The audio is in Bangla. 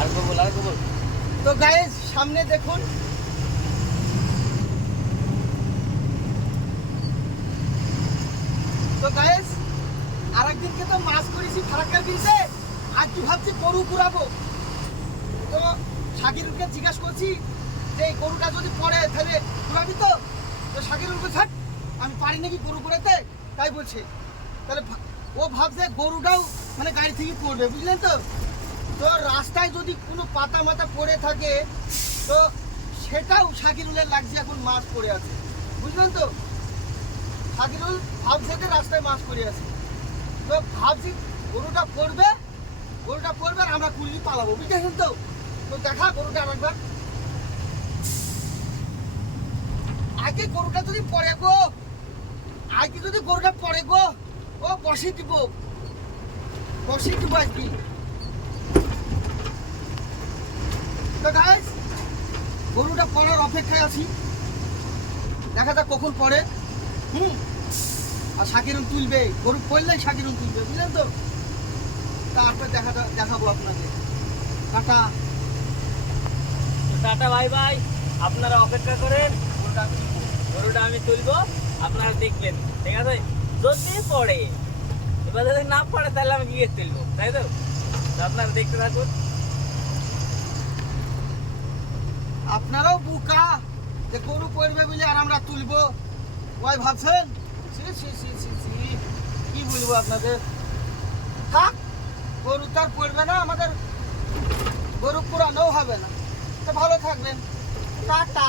আর কবল। তো গাইস সামনে দেখুন, তো গাইস আরেকদিনকে তো মাছ করেছি ফারাক্কার বিলতে, আজ কি ভাবছি গরু পুরাবো। তো শাকিরুলকে জিজ্ঞাসা করছি যে এই গরুটা যদি পড়ে তাহলে পুরাবি তো? তো শাকিরুলকে থাক আমি পারি নাকি গরু পুরাতে, তাই বলছে। তাহলে ও ভাবছে গরুটাও মানে গাড়ি থেকে পড়বে, বুঝলেন তো। তো রাস্তায় যদি কোনো পাতা মাথা পড়ে থাকে তো সেটাও শাকিরুলের লাগছে এখন মাছ পড়ে আছে, বুঝলেন তো। শাকিরুল ভাবছে যে রাস্তায় মাছ পড়ে আছে, তো ভাবছি গরুটা পড়বে আর আমরা কুড়ি পালাবো, বুঝলেন তো। তো দেখা গরুটা আরেকবার, আগে গরুটা যদি পড়ে গো, আজকে যদি গরুটা পড়ে গো, ও বসিয়ে দিব আজকে। তো গাইস গরুটা পড়ার অপেক্ষায় আছি, দেখা যাক কখন পড়ে। আর শাকিরুল তুলবে, গরু পড়লেই শাকিরুল তুলবে, বুঝলেন তো। তারপর দেখাবো আপনাকে। Tata tata, bye bye. আপনারা অপেক্ষা করেন, গরুটা আমি তুলবো, আপনারা দেখবেন, ঠিক আছে। যদি পড়ে, এবার যদি না পড়ে তাহলে আমি গিয়ে তুলবো, তাই তো। আপনারা দেখতে থাকুন। আপনারাও বোকা যে গরু পড়বে বলে আর আমরা তুলবো, ওই ভাবছেন। কি বলবো আপনাদের, থাক গরু তো আর পড়বে না, আমাদের গরু পুরানোও হবে না। তো ভালো থাকবেন, টাটা।